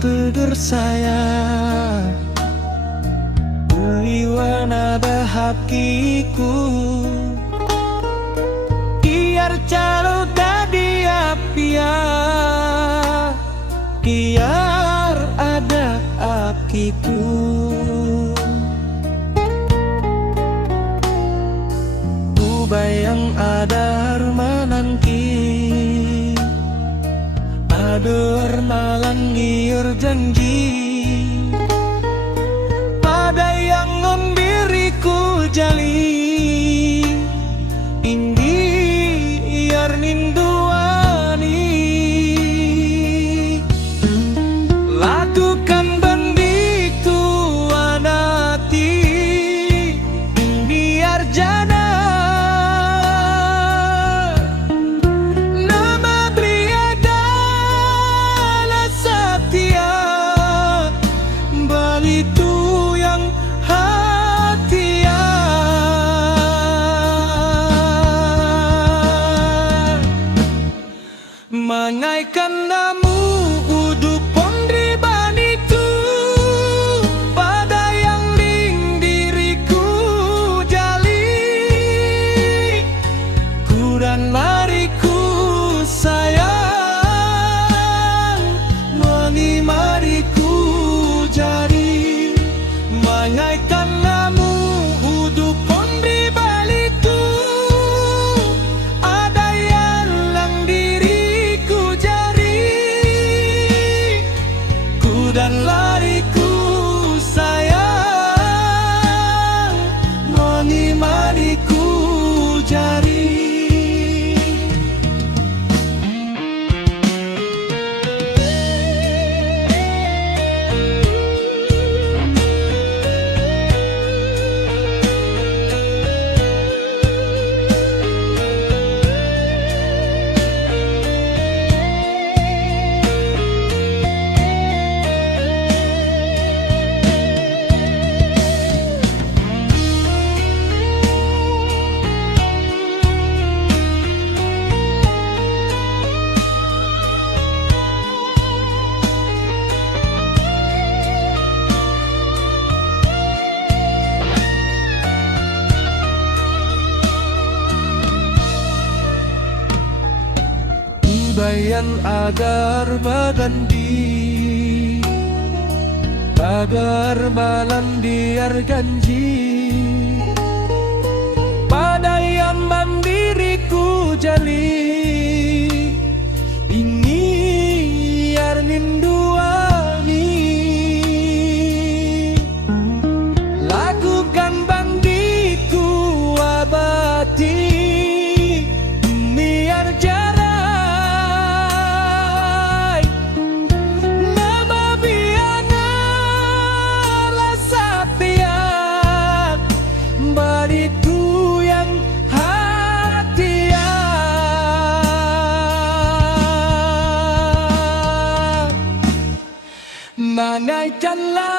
tidur saya Iwana bahagiku Biar calo tadi apia Biar ada akiku Ku bayang ada menanti Adur malang ngir janji pada yang memberiku jali Indi iar ninduani Lakukan bandiku anati biar jana Nama beliada la setia Balitu yang hatia Mangaikan namu udu pondri banitu pada yang ling diriku jali ku dan mariku sayang menimariku jari Mangaikan namu udu pondri balitu ada yang lang diriku jari ku dan lariku sayang menimariku jari Bayan agar berganti Agar malam diar janji pada yang mandiriku jali Ini yar ninduani Lakukan bandiku abadi Biar jarak itu yang hatia Mangai jalan